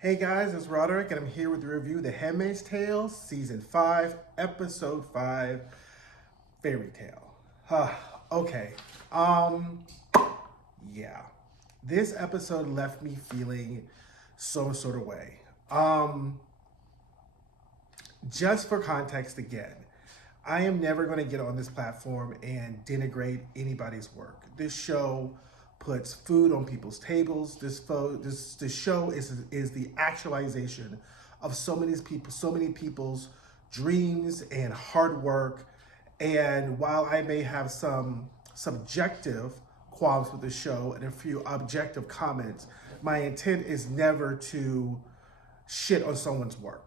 Hey guys, it's Roderick, and I'm here with the review of The Handmaid's Tale, Season 5, Episode 5, Fairytale. Okay, um, yeah. This episode left me feeling some sort of way. Um, just for context again, I am never going to get on this platform and denigrate anybody's work. This show puts food on people's tables. This show is the actualization of so many people's dreams and hard work. And while I may have some subjective qualms with the show and a few objective comments, my intent is never to shit on someone's work.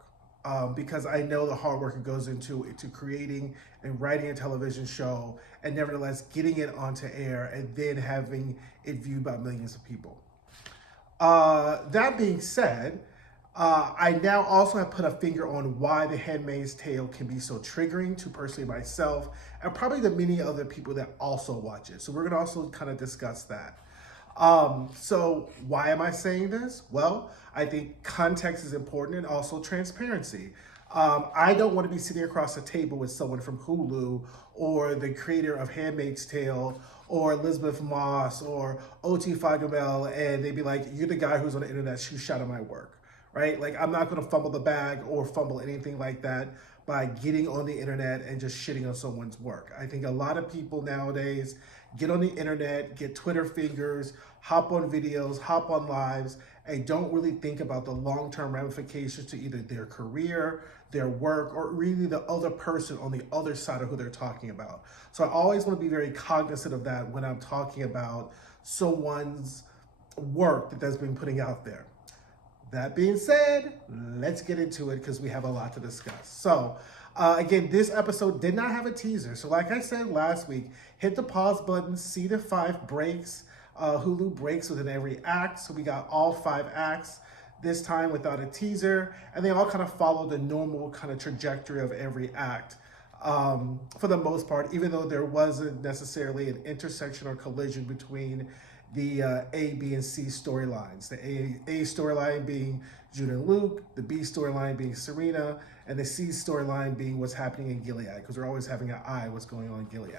Because I know the hard work it goes into creating and writing a television show, and nevertheless getting it onto air and then having it viewed by millions of people. That being said, I now also have put a finger on why The Handmaid's Tale can be so triggering to personally myself and probably the many other people that also watch it. So we're going to also kind of discuss that. So why am I saying this? Well, I think context is important and also transparency. I don't want to be sitting across the table with someone from Hulu or the creator of Handmaid's Tale or Elizabeth Moss or O.T. Fagabell, and they'd be like, you're the guy who's on the internet who shot at my work, right? Like, I'm not going to fumble the bag or fumble anything like that by getting on the internet and just shitting on someone's work. I think a lot of people nowadays get on the internet, get Twitter fingers, hop on videos, hop on lives, and don't really think about the long-term ramifications to either their career, their work, or really the other person on the other side of who they're talking about. So I always want to be very cognizant of that when I'm talking about someone's work that that's been putting out there. That being said, let's get into it because we have a lot to discuss. So, again, this episode did not have a teaser. So, like I said last week, hit the pause button, see the 5 breaks. Hulu breaks within every act. So, we got all 5 acts this time without a teaser. And they all kind of follow the normal kind of trajectory of every act. For the most part, even though there wasn't necessarily an intersection or collision between the A, B, and C storylines. The A storyline being June and Luke, the B storyline being Serena, and the C storyline being what's happening in Gilead, because we're always having an eye what's going on in Gilead.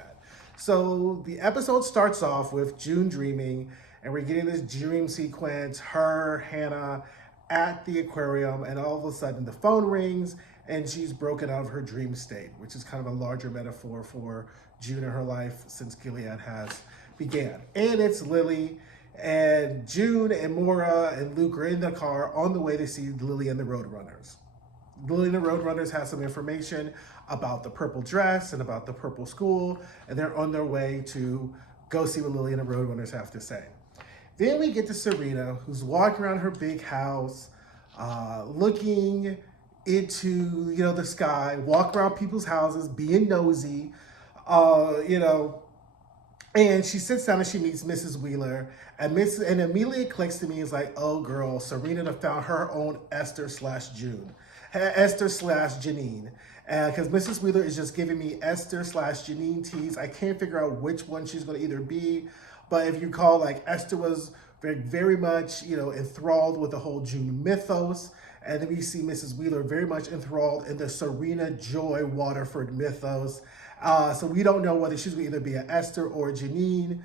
So the episode starts off with June dreaming, and we're getting this dream sequence, her, Hannah, at the aquarium, and all of a sudden the phone rings, and she's broken out of her dream state, which is kind of a larger metaphor for June and her life since Gilead has began. And it's Lily, and June and Maura and Luke are in the car on the way to see Lily and the Roadrunners. Lily and the Roadrunners have some information about the purple dress and about the purple school, and they're on their way to go see what Lily and the Roadrunners have to say. Then we get to Serena, who's walking around her big house, looking into the sky, walk around people's houses, being nosy, you know, and she sits down and she meets Mrs. Wheeler, and immediately it clicks to me. It's like, oh girl, Serena done found her own Esther slash June, Esther slash Janine, because Mrs. Wheeler is just giving me Esther slash Janine tease. I can't figure out which one she's going to either be, but if you call, like, Esther was very much enthralled with the whole June mythos, and then we see Mrs. Wheeler very much enthralled in the Serena Joy Waterford mythos. So we don't know whether she's going to either be an Esther or a Janine.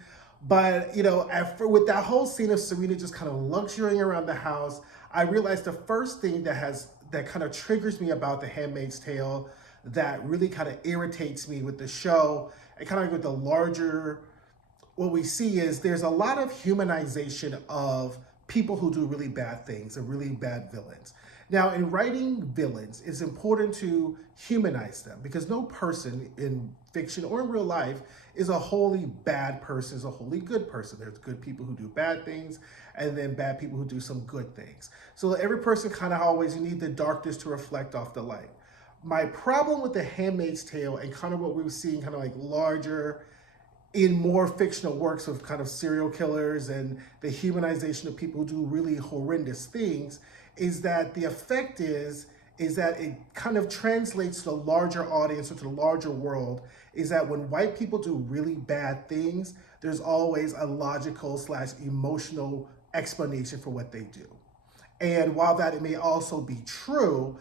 But, with that whole scene of Serena just kind of luxurying around the house, I realized the first thing that kind of triggers me about The Handmaid's Tale, that really kind of irritates me with the show, and kind of with the larger, what we see is there's a lot of humanization of people who do really bad things and really bad villains. Now, in writing villains, it's important to humanize them, because no person in fiction or in real life is a wholly bad person, is a wholly good person. There's good people who do bad things, and then bad people who do some good things. So every person kind of always, you need the darkness to reflect off the light. My problem with The Handmaid's Tale, and kind of what we were seeing kind of like larger in more fictional works of kind of serial killers and the humanization of people who do really horrendous things, is that the effect is that it kind of translates to the larger audience or to the larger world, is that when white people do really bad things, there's always a logical slash emotional explanation for what they do. And while that may also be true,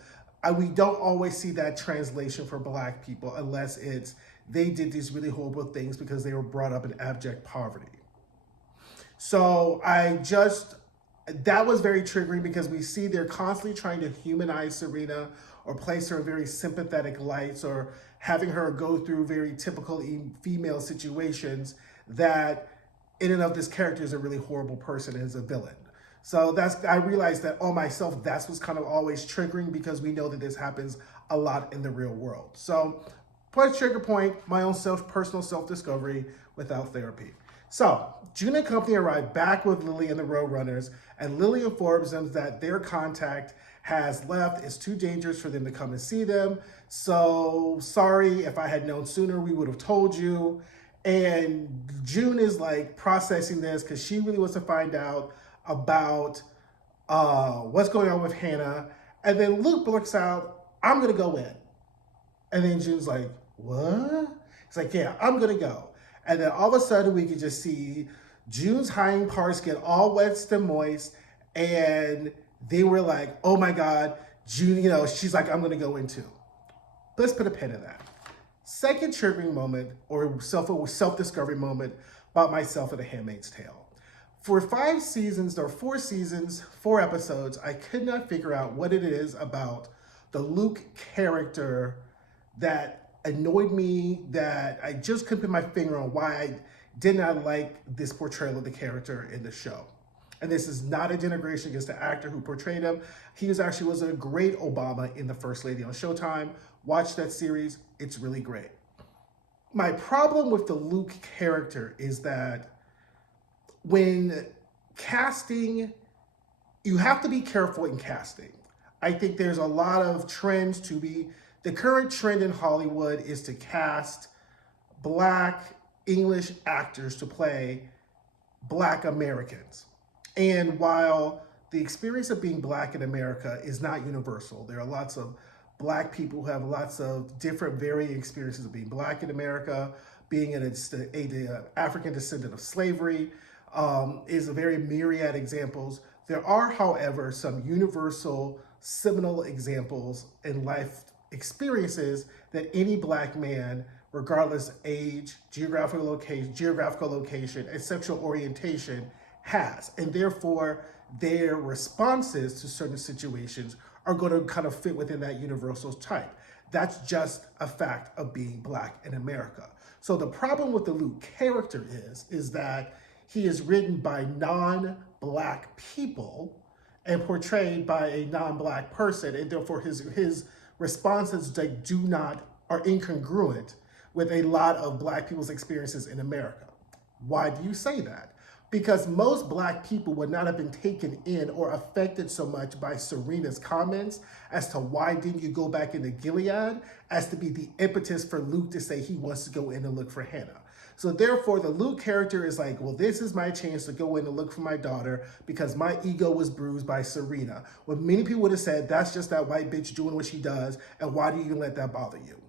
we don't always see that translation for Black people unless it's they did these really horrible things because they were brought up in abject poverty. So that was very triggering because we see they're constantly trying to humanize Serena or place her in very sympathetic lights or having her go through very typical female situations that in and of this character is a really horrible person and is a villain. So I realized that on myself, that's what's kind of always triggering because we know that this happens a lot in the real world. So plus trigger point, my own personal self-discovery without therapy. So June and company arrive back with Lily and the Roadrunners, and Lily informs them that their contact has left. It's too dangerous for them to come and see them. So sorry, if I had known sooner, we would have told you. And June is like processing this because she really wants to find out about what's going on with Hannah. And then Luke blurts out, I'm going to go in. And then June's like, what? It's like, yeah, I'm going to go. And then all of a sudden we can just see June's hind parts get all wet and moist. And they were like, oh my God, June, she's like, I'm going to go in too. Let's put a pin in that. Second triggering moment or self-discovery moment about myself in The Handmaid's Tale. For 5 seasons, or 4 seasons, 4 episodes, I could not figure out what it is about the Luke character that annoyed me, that I just couldn't put my finger on why I did not like this portrayal of the character in the show. And this is not a denigration against the actor who portrayed him. He was a great Obama in The First Lady on Showtime. Watch that series, it's really great. My problem with the Luke character is that when casting, you have to be careful in casting. I think there's a lot of trends the current trend in Hollywood is to cast Black English actors to play Black Americans. And while the experience of being Black in America is not universal, there are lots of Black people who have lots of different varying experiences of being Black in America, being an African descendant of slavery, is a very myriad examples. There are, however, some universal seminal examples in life experiences that any Black man, regardless age, geographical location, and sexual orientation, has. And therefore, their responses to certain situations are going to kind of fit within that universal type. That's just a fact of being Black in America. So the problem with the Luke character is that he is written by non-Black people and portrayed by a non-Black person, and therefore his responses are incongruent with a lot of Black people's experiences in America. Why do you say that? Because most Black people would not have been taken in or affected so much by Serena's comments as to why didn't you go back into Gilead as to be the impetus for Luke to say he wants to go in and look for Hannah. So therefore, the Luke character is like, well, this is my chance to go in and look for my daughter because my ego was bruised by Serena. When many people would have said, that's just that white bitch doing what she does, and why do you even let that bother you,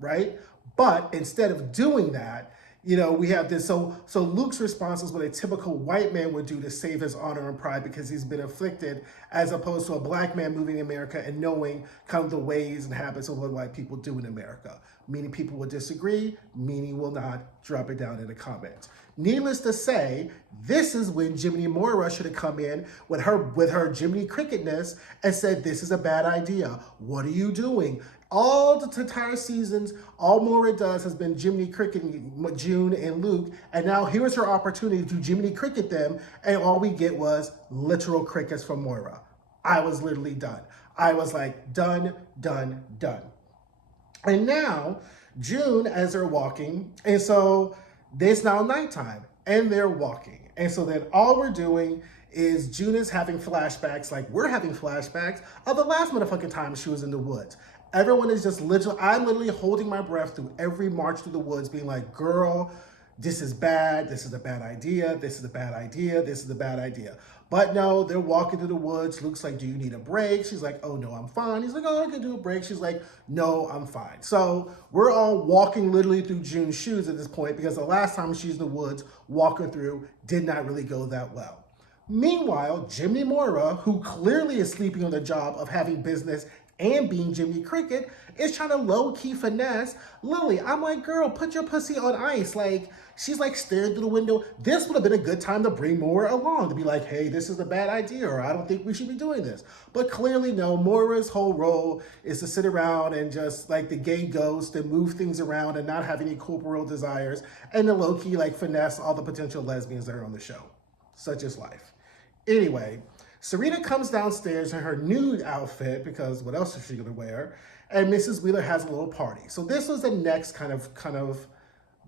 right? But instead of doing that, we have this, so Luke's response is what a typical white man would do to save his honor and pride because he's been afflicted, as opposed to a Black man moving in America and knowing kind of the ways and habits of what white people do in America. Many people will disagree, many will not. Drop it down in the comments. Needless to say, this is when Jiminy Moira should have come in with her Jiminy Cricketness and said, this is a bad idea. What are you doing? All the entire seasons, all Moira does has been Jiminy Cricket, June and Luke, and now here's her opportunity to Jiminy Cricket them, and all we get was literal crickets from Moira. I was literally done. I was like, done, done, done. And now, June, as they're walking, and so it's now nighttime, and they're walking. And so then all we're doing is June is having flashbacks, like we're having flashbacks of the last motherfucking time she was in the woods. Everyone is just I'm literally holding my breath through every march through the woods, being like, girl, this is bad, this is a bad idea, this is a bad idea, this is a bad idea. But no, they're walking through the woods. Luke's like, do you need a break? She's like, oh no, I'm fine. He's like, oh, I can do a break. She's like, no, I'm fine. So we're all walking literally through June's shoes at this point because the last time she's in the woods walking through did not really go that well. Meanwhile, Jimmy Mora, who clearly is sleeping on the job of having business and being Jimmy Cricket, is trying to low-key finesse Lily. I'm like, girl, put your pussy on ice. Like, she's like staring through the window. This would have been a good time to bring Mora along, to be like, hey, this is a bad idea, or I don't think we should be doing this. But clearly, no, Mora's whole role is to sit around and just like the gay ghost and move things around and not have any corporeal desires, and to low-key like finesse all the potential lesbians that are on the show. Such is life. Anyway, Serena comes downstairs in her nude outfit, because what else is she gonna wear? And Mrs. Wheeler has a little party. So this was the next kind of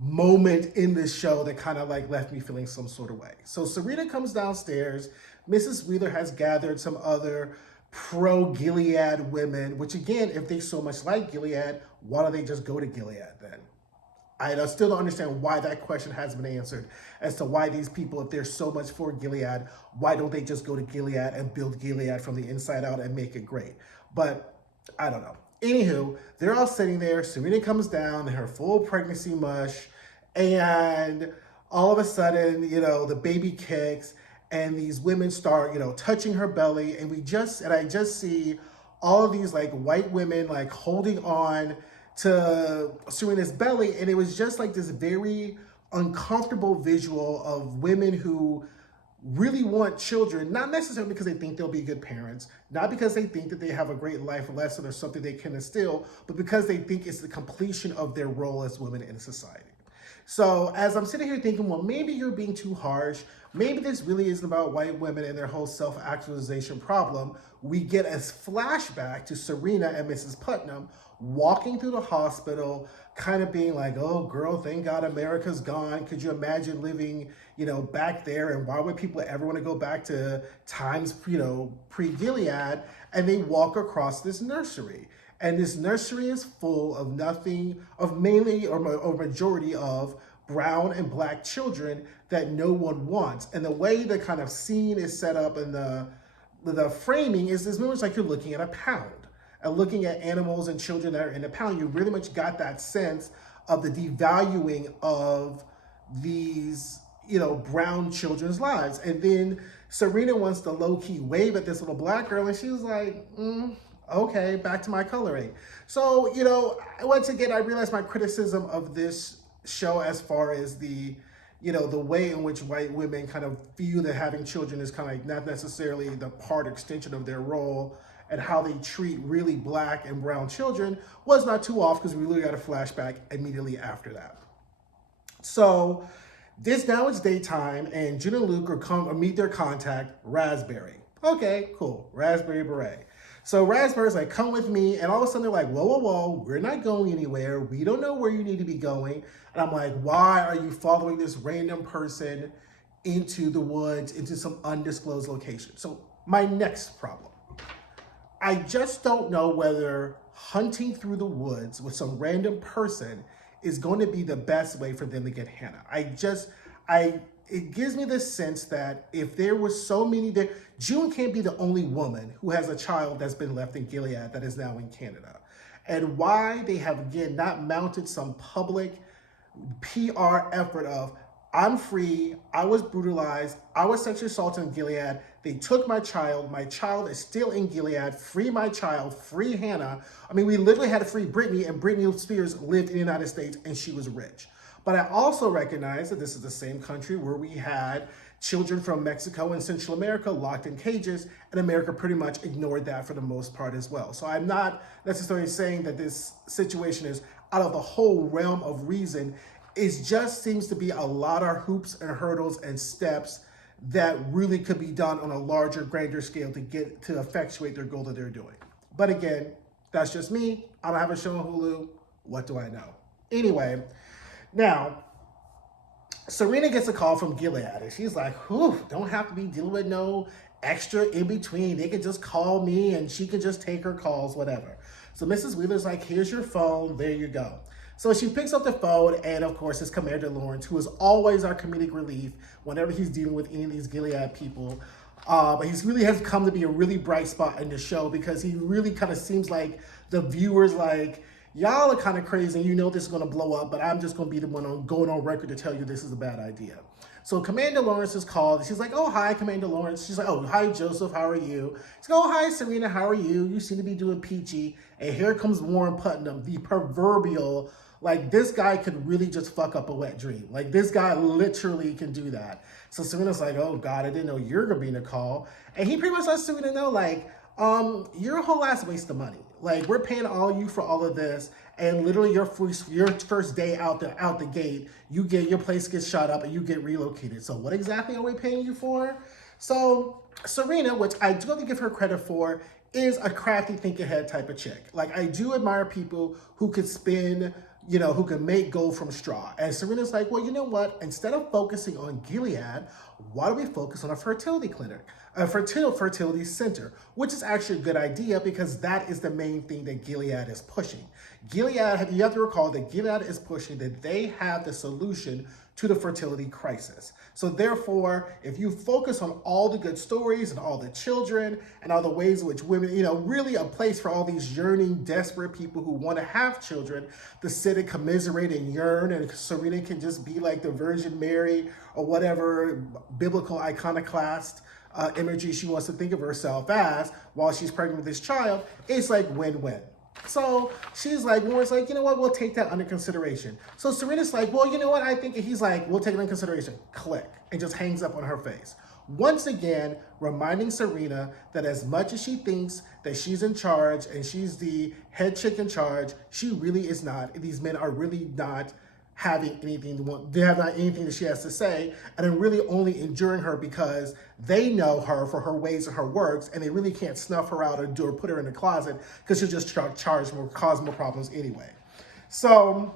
moment in this show that kind of like left me feeling some sort of way. So Serena comes downstairs. Mrs. Wheeler has gathered some other pro-Gilead women, which again, if they so much like Gilead, why don't they just go to Gilead then? I still don't understand why that question hasn't been answered as to why these people, if they're so much for Gilead, why don't they just go to Gilead and build Gilead from the inside out and make it great? But I don't know. Anywho, they're all sitting there. Serena comes down in her full pregnancy mush, and all of a sudden, the baby kicks, and these women start, touching her belly, and I just see all of these like white women like holding on to Serena's belly, and it was just like this very uncomfortable visual of women who really want children, not necessarily because they think they'll be good parents, not because they think that they have a great life lesson or something they can instill, but because they think it's the completion of their role as women in society. So as I'm sitting here thinking, well, maybe you're being too harsh. Maybe this really isn't about white women and their whole self-actualization problem. We get a flashback to Serena and Mrs. Putnam walking through the hospital, kind of being like, oh, girl, thank God America's gone. Could you imagine living, back there? And why would people ever want to go back to times, pre-Gilead? And they walk across this nursery. And this nursery is full of mainly or majority of brown and black children that no one wants. And the way the kind of scene is set up and the framing is this much like you're looking at a pound. And looking at animals and children that are in a pound, you really much got that sense of the devaluing of these, brown children's lives. And then Serena wants to low-key wave at this little black girl, and she was like, okay, back to my coloring. So, once again, I realized my criticism of this show as far as the way in which white women kind of feel that having children is kind of like not necessarily the part extension of their role, and how they treat really black and brown children was not too off, because we really got a flashback immediately after that. So now it's daytime, and June and Luke are meet their contact, Raspberry. Okay, cool, Raspberry Beret. So Raspberry's like, come with me, and all of a sudden they're like, whoa, whoa, whoa, we're not going anywhere. We don't know where you need to be going. And I'm like, why are you following this random person into the woods, into some undisclosed location? So my next problem. I just don't know whether hunting through the woods with some random person is going to be the best way for them to get Hannah. It gives me this sense that if there were so many there, June can't be the only woman who has a child that's been left in Gilead that is now in Canada. And why they have, again, not mounted some public PR effort of, I'm free, I was brutalized, I was sexually assaulted in Gilead, they took my child is still in Gilead, free my child, free Hannah. I mean, we literally had to free Britney, and Britney Spears lived in the United States and she was rich. But I also recognize that this is the same country where we had children from Mexico and Central America locked in cages, and America pretty much ignored that for the most part as well. So I'm not necessarily saying that this situation is out of the whole realm of reason. It just seems to be a lot of hoops and hurdles and steps that really could be done on a larger, grander scale to effectuate their goal that they're doing. But again, that's just me. I don't have a show on Hulu. What do I know? Anyway, now, Serena gets a call from Gilead, and she's like, whew, don't have to be dealing with no extra in between. They can just call me, and she can just take her calls, whatever. So Mrs. Wheeler's like, here's your phone. There you go. So she picks up the phone, and of course, it's Commander Lawrence, who is always our comedic relief whenever he's dealing with any of these Gilead people. But he's really has come to be a really bright spot in the show, because he really kind of seems like the viewers like, y'all are kind of crazy, and this is going to blow up, but I'm just going to be the one going on record to tell you this is a bad idea. So Commander Lawrence is called. She's like, oh, hi, Commander Lawrence. She's like, oh, hi, Joseph. How are you? She's like, oh, hi, Serena. How are you? You seem to be doing peachy. And here comes Warren Putnam, the proverbial, like, this guy could really just fuck up a wet dream. Like, this guy literally can do that. So Serena's like, oh, God, I didn't know you're going to be in the call. And he pretty much lets Serena know, like, you're a whole ass waste of money. Like, we're paying all you for all of this, and literally your first day out the gate, your place gets shot up and you get relocated. So what exactly are we paying you for? So Serena, which I do have to give her credit for, is a crafty, think ahead type of chick. Like, I do admire people who could spin, who can make gold from straw. And Serena's like, well, you know what? Instead of focusing on Gilead, why don't we focus on a fertility clinic, a fertility center, which is actually a good idea because that is the main thing that Gilead is pushing. Gilead, you have to recall that Gilead is pushing that they have the solution to the fertility crisis. So therefore, if you focus on all the good stories and all the children and all the ways in which women, really a place for all these yearning, desperate people who want to have children to sit and commiserate and yearn, and Serena can just be like the Virgin Mary or whatever biblical iconoclast imagery she wants to think of herself as while she's pregnant with this child, it's like win-win. So she's like, Warren's like, you know what, we'll take that under consideration. So Serena's like, well, you know what, I think he's like, we'll take it under consideration. Click, and just hangs up on her face. Once again, reminding Serena that as much as she thinks that she's in charge and she's the head chick in charge, she really is not. These men are really not having anything they have not anything that she has to say, and are really only enduring her because they know her for her ways and her works, and they really can't snuff her out or put her in the closet because she'll just cause more problems anyway. So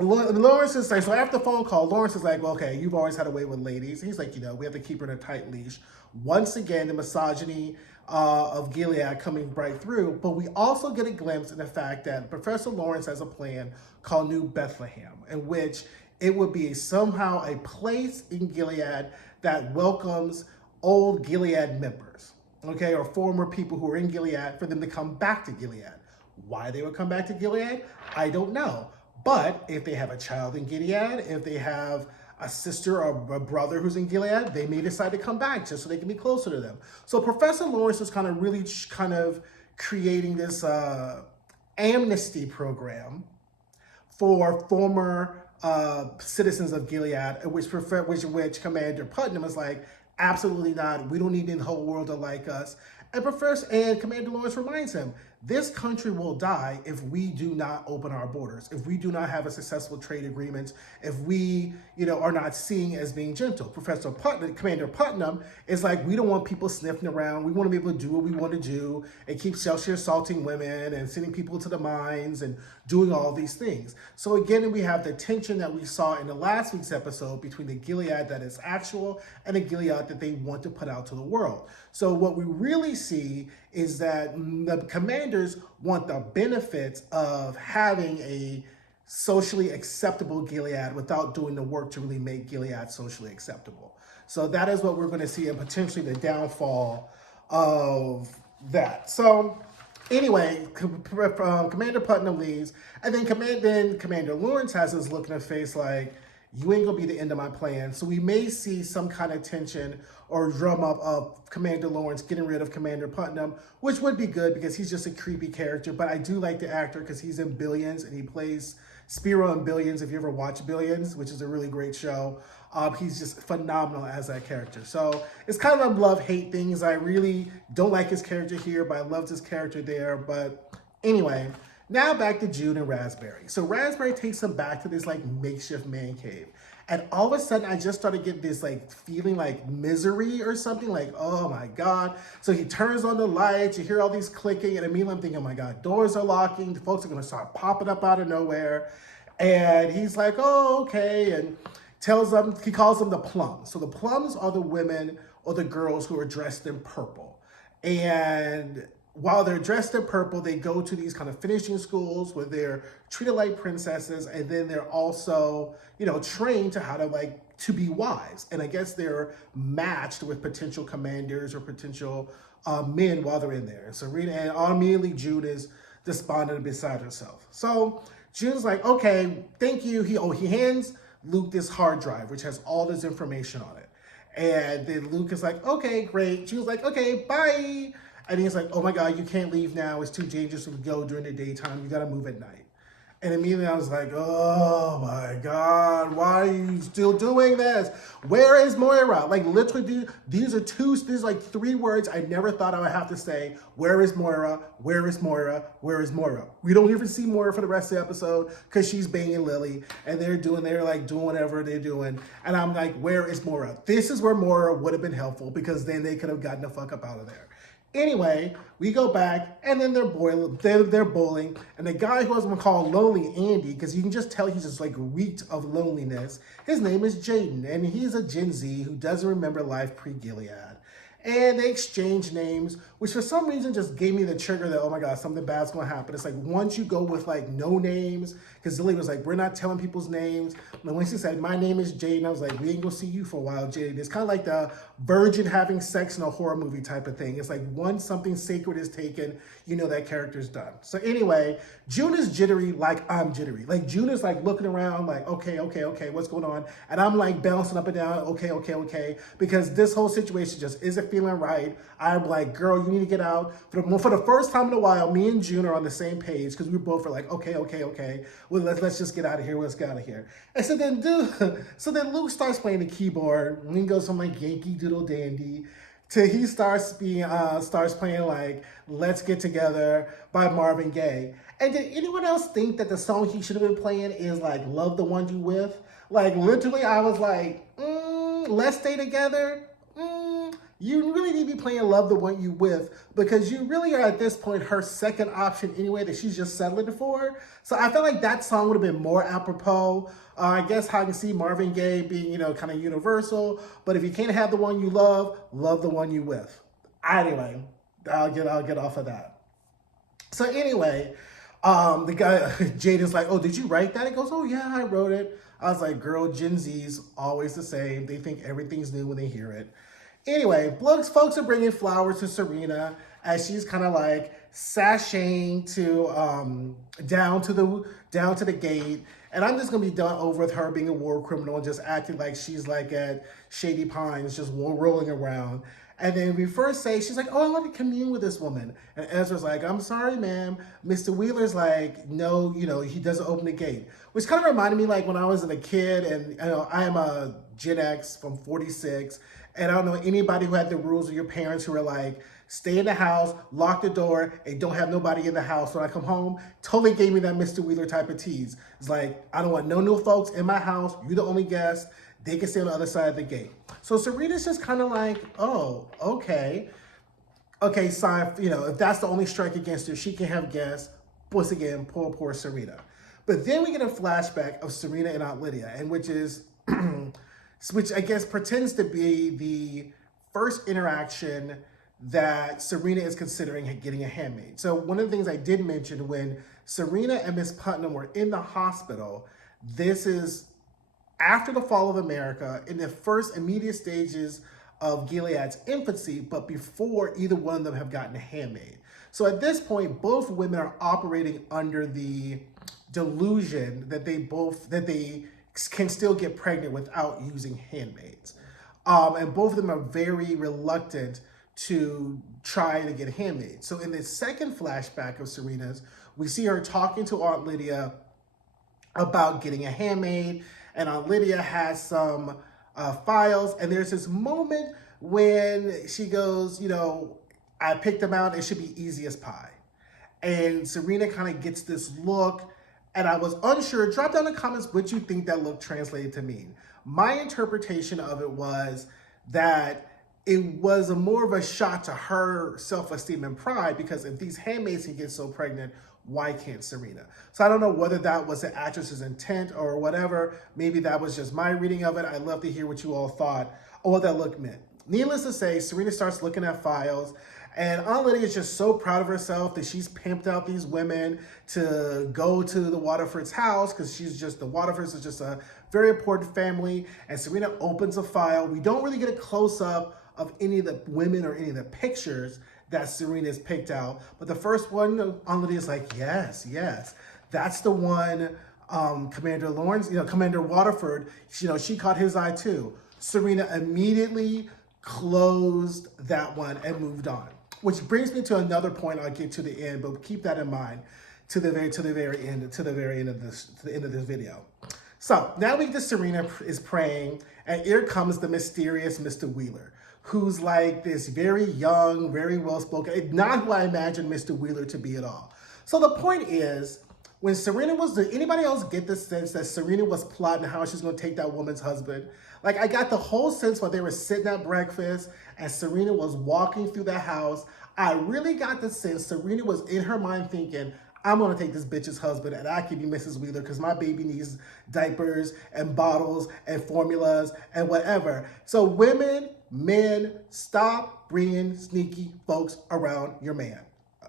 Lawrence is like, so after the phone call, Lawrence is like, well, okay, you've always had a way with ladies. He's like, we have to keep her in a tight leash. Once again, the misogyny of Gilead coming right through, but we also get a glimpse in the fact that Professor Lawrence has a plan called New Bethlehem, in which it would be somehow a place in Gilead that welcomes old Gilead members, okay, or former people who are in Gilead, for them to come back to Gilead. Why they would come back to Gilead, I don't know. But if they have a child in Gilead, if they have a sister or a brother who's in Gilead, they may decide to come back just so they can be closer to them. So Professor Lawrence is kind of creating this amnesty program for former citizens of Gilead, which Commander Putnam is like, absolutely not. We don't need the whole world to like us. And Commander Lawrence reminds him, this country will die if we do not open our borders, if we do not have a successful trade agreement, if we, are not seen as being gentle. Commander Putnam is like, we don't want people sniffing around. We want to be able to do what we want to do and keep sexually assaulting women and sending people to the mines and doing all these things. So again, we have the tension that we saw in the last week's episode between the Gilead that is actual and the Gilead that they want to put out to the world. So what we really see is that the commanders want the benefits of having a socially acceptable Gilead without doing the work to really make Gilead socially acceptable. So that is what we're going to see, and potentially the downfall of that. So anyway, Commander Putnam leaves, and then Commander Lawrence has this look in her face like, you ain't gonna be the end of my plan. So we may see some kind of tension or drum up of Commander Lawrence getting rid of Commander Putnam, which would be good because he's just a creepy character. But I do like the actor because he's in Billions, and he plays Spiro in Billions, if you ever watch Billions, which is a really great show. He's just phenomenal as that character. So it's kind of a love-hate thing. I really don't like his character here, but I loved his character there. But anyway, now back to June and Raspberry. So Raspberry takes him back to this like makeshift man cave. And all of a sudden, I just started getting this like feeling like misery or something, like, oh my God. So he turns on the lights, you hear all these clicking, and immediately I'm thinking, oh my God, doors are locking, the folks are gonna start popping up out of nowhere. And he's like, oh, okay, and he calls them the plums. So the plums are the women or the girls who are dressed in purple. And while they're dressed in purple, they go to these kind of finishing schools where they're treated like princesses, and then they're also, trained to how to be wives. And I guess they're matched with potential commanders or potential men while they're in there. And Serena, and immediately June is despondent and beside herself. So June's like, okay, thank you. He hands Luke this hard drive, which has all this information on it. And then Luke is like, okay, great. She was like, okay, bye. And he's like, oh my God, you can't leave now. It's too dangerous to go during the daytime. You got to move at night. And immediately I was like, oh my God, why are you still doing this? Where is Moira? Like literally, these are like 3 words I never thought I would have to say. Where is Moira? Where is Moira? Where is Moira? We don't even see Moira for the rest of the episode because she's banging Lily and they're like doing whatever they're doing. And I'm like, where is Moira? This is where Moira would have been helpful because then they could have gotten the fuck up out of there. Anyway, we go back, and then they're bowling, and the guy who I was going to call Lonely Andy, because you can just tell he's just like reeked of loneliness, his name is Jaden, and he's a Gen Z who doesn't remember life pre-Gilead. And they exchange names, which for some reason just gave me the trigger that, oh my God, something bad's going to happen. It's like once you go with like no names, because Lily was like, we're not telling people's names. And when she said, my name is Jaden, I was like, we ain't going to see you for a while, Jaden. It's kind of like the virgin having sex in a horror movie type of thing. It's like once something sacred is taken, you know that character's done. So anyway, June is jittery like I'm jittery. Like June is like looking around like, okay, what's going on? And I'm like bouncing up and down, okay, because this whole situation just isn't feeling right. I'm like, girl, you need to get out. For the first time in a while, me and June are on the same page because we both are like, okay. Well, let's just get out of here. Let's get out of here. And so then Luke starts playing the keyboard. And he goes from like Yankee Doodle Dandy to he starts playing like Let's Get Together by Marvin Gaye. And did anyone else think that the song he should have been playing is like Love the One You With? Like literally I was like, Let's Stay Together. You really need to be playing Love the One You With because you really are at this point her second option anyway that she's just settling for. So I felt like that song would have been more apropos. I guess how I can see Marvin Gaye being, kind of universal. But if you can't have the one you love the one you with. Anyway, I'll get off of that. So anyway, the guy, Jaden's like, oh, did you write that? He goes, oh yeah, I wrote it. I was like, girl, Gen Z's always the same. They think everything's new when they hear it. Anyway, folks are bringing flowers to Serena as she's kind of like sashaying to down to the gate, and I'm just gonna be done over with her being a war criminal and just acting like she's like at Shady Pines, just rolling around. And then we first say, she's like, oh, I want to commune with this woman. And Ezra's like, I'm sorry, ma'am. Mr. Wheeler's like, no, he doesn't open the gate. Which kind of reminded me like when I was a kid and I am a Gen X from 46. And I don't know anybody who had the rules of your parents who were like, stay in the house, lock the door, and don't have nobody in the house when I come home. Totally gave me that Mr. Wheeler type of tease. It's like, I don't want no new folks in my house. You're the only guest. They can stay on the other side of the gate. So Serena's just kind of like, oh, okay. Okay, so if that's the only strike against her, she can have guests. Once again, poor Serena. But then we get a flashback of Serena and Aunt Lydia, and which I guess pretends to be the first interaction that Serena is considering getting a handmaid. So one of the things I did mention when Serena and Miss Putnam were in the hospital, this is after the fall of America, in the first immediate stages of Gilead's infancy, but before either one of them have gotten a handmaid. So at this point, both women are operating under the delusion that they can still get pregnant without using handmaids. And both of them are very reluctant to try to get a handmaid. So in the second flashback of Serena's, we see her talking to Aunt Lydia about getting a handmaid, and Aunt Lydia has some files, and there's this moment when she goes, I picked them out, it should be easy as pie. And Serena kind of gets this look, and I was unsure. Drop down in the comments what you think that look translated to mean. My interpretation of it was that it was more of a shot to her self-esteem and pride, because if these handmaids can get so pregnant, why can't Serena? So I don't know whether that was the actress's intent or whatever. Maybe that was just my reading of it. I'd love to hear what you all thought or what that look meant. Needless to say, Serena starts looking at files, and Aunt Lydia is just so proud of herself that she's pimped out these women to go to the Waterfords' house, because the Waterfords is just a very important family. And Serena opens a file. We don't really get a close-up of any of the women or any of the pictures that Serena's picked out. But the first one, Aunt Lydia's like, yes, that's the one Commander Lawrence, Commander Waterford, she caught his eye too. Serena immediately closed that one and moved on. Which brings me to another point I'll get to the end, but keep that in mind to the very end of this video. So now we get to Serena is praying, and here comes the mysterious Mr. Wheeler, who's like this very young, very well-spoken, not who I imagined Mr. Wheeler to be at all. So the point is, when Serena did anybody else get the sense that Serena was plotting how she's going to take that woman's husband? Like, I got the whole sense while they were sitting at breakfast and Serena was walking through the house. I really got the sense Serena was in her mind thinking, I'm going to take this bitch's husband and I can be Mrs. Wheeler because my baby needs diapers and bottles and formulas and whatever. So women, men, stop bringing sneaky folks around your man,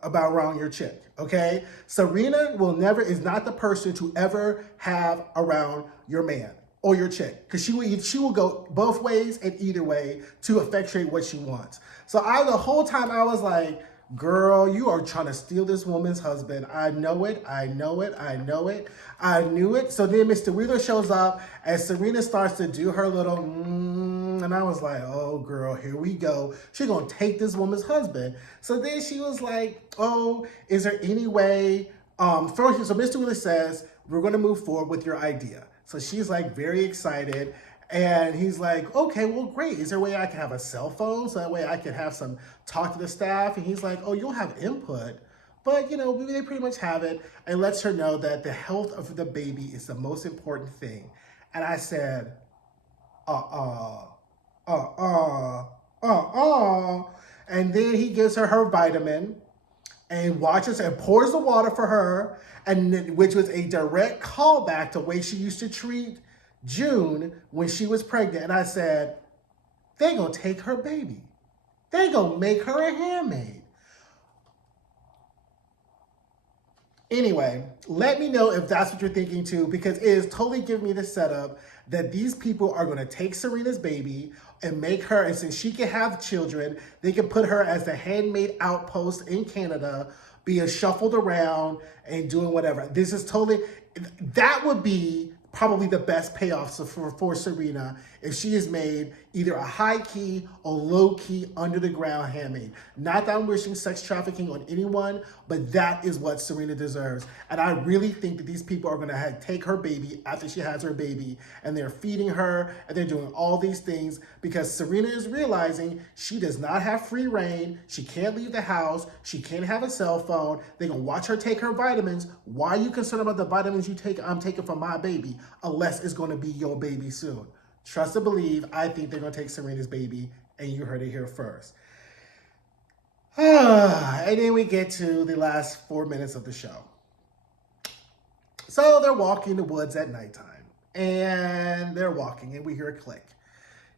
around your chick, okay? Serena is not the person to ever have around your man or your chick, because she will go both ways and either way to effectuate what she wants. So the whole time I was like, girl, you are trying to steal this woman's husband. I know it, I know it, I know it, I knew it. So then Mr. Wheeler shows up and Serena starts to do her little and I was like, oh girl, here we go. She's gonna take this woman's husband. So then she was like, oh, is there any way, so Mr. Wheeler says, we're gonna move forward with your idea. So she's like very excited. And he's like, okay, well, great. Is there a way I can have a cell phone? So that way I can have some talk to the staff. And he's like, oh, you'll have input. But, they pretty much have it. And lets her know that the health of the baby is the most important thing. And I said, And then he gives her vitamin and watches and pours the water for her. And which was a direct callback to the way she used to treat June when she was pregnant. And I said, they gonna take her baby. They gonna make her a handmaid. Anyway, let me know if that's what you're thinking too, because it is totally giving me the setup that these people are gonna take Serena's baby and make her, and since she can have children, they can put her as the handmaid outpost in Canada, being shuffled around and doing whatever. This is totally, that would be probably the best payoff for Serena if she is made either a high-key or low-key, under-the-ground handmaid. Not that I'm wishing sex trafficking on anyone, but that is what Serena deserves. And I really think that these people are going to take her baby after she has her baby, and they're feeding her, and they're doing all these things because Serena is realizing she does not have free reign. She can't leave the house. She can't have a cell phone. They're going to watch her take her vitamins. Why are you concerned about the vitamins I'm taking from my baby, unless it's going to be your baby soon? Trust and believe, I think they're going to take Serena's baby, and you heard it here first. And then we get to the last 4 minutes of the show. So they're walking in the woods at nighttime, and they're walking, and we hear a click.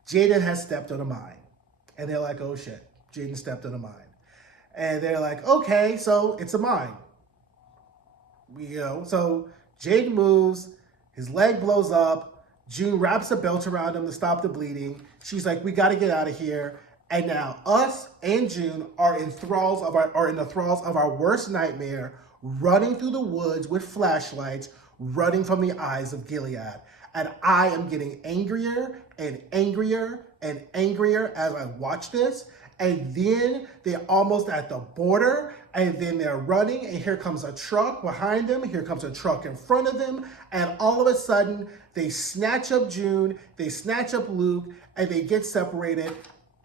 Jaden has stepped on a mine, and they're like, oh shit, Jaden stepped on a mine. And they're like, okay, so it's a mine. So Jaden moves, his leg blows up, June wraps a belt around him to stop the bleeding. She's like, we got to get out of here. And now us and June are in the thralls of our worst nightmare, running through the woods with flashlights, running from the eyes of Gilead. And I am getting angrier and angrier and angrier as I watch this. And then they're almost at the border, and then they're running, and here comes a truck behind them, here comes a truck in front of them, and all of a sudden, they snatch up June, they snatch up Luke, and they get separated,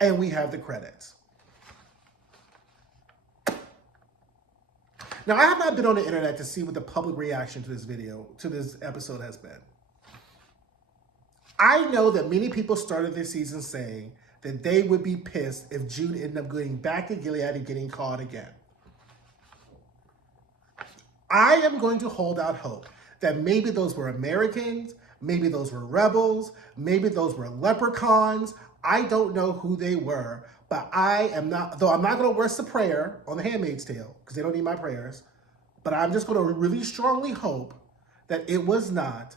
and we have the credits. Now, I have not been on the internet to see what the public reaction to this episode has been. I know that many people started this season saying that they would be pissed if June ended up going back to Gilead and getting caught again. I am going to hold out hope that maybe those were Americans, maybe those were rebels, maybe those were leprechauns. I don't know who they were, but I'm not going to worst the prayer on The Handmaid's Tale because they don't need my prayers, but I'm just going to really strongly hope that it was not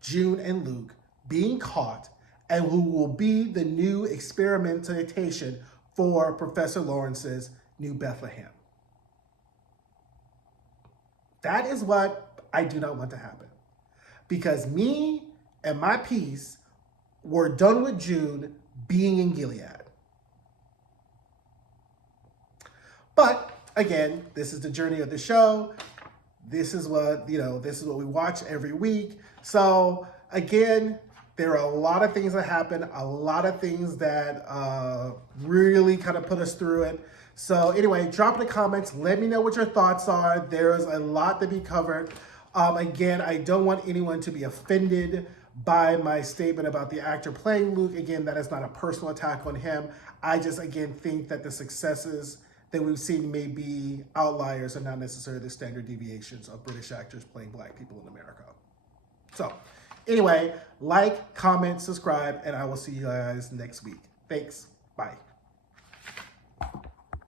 June and Luke being caught and who will be the new experimentation for Professor Lawrence's New Bethlehem. That is what I do not want to happen. because me and my piece were done with June being in Gilead. But again, this is the journey of the show. This is what, this is what we watch every week. So again, there are a lot of things that happen, a lot of things that really kind of put us through it. So anyway, drop in the comments. Let me know what your thoughts are. There is a lot to be covered. Again, I don't want anyone to be offended by my statement about the actor playing Luke. Again, that is not a personal attack on him. I just, again, think that the successes that we've seen may be outliers and not necessarily the standard deviations of British actors playing Black people in America. So anyway, like, comment, subscribe, and I will see you guys next week. Thanks. Bye.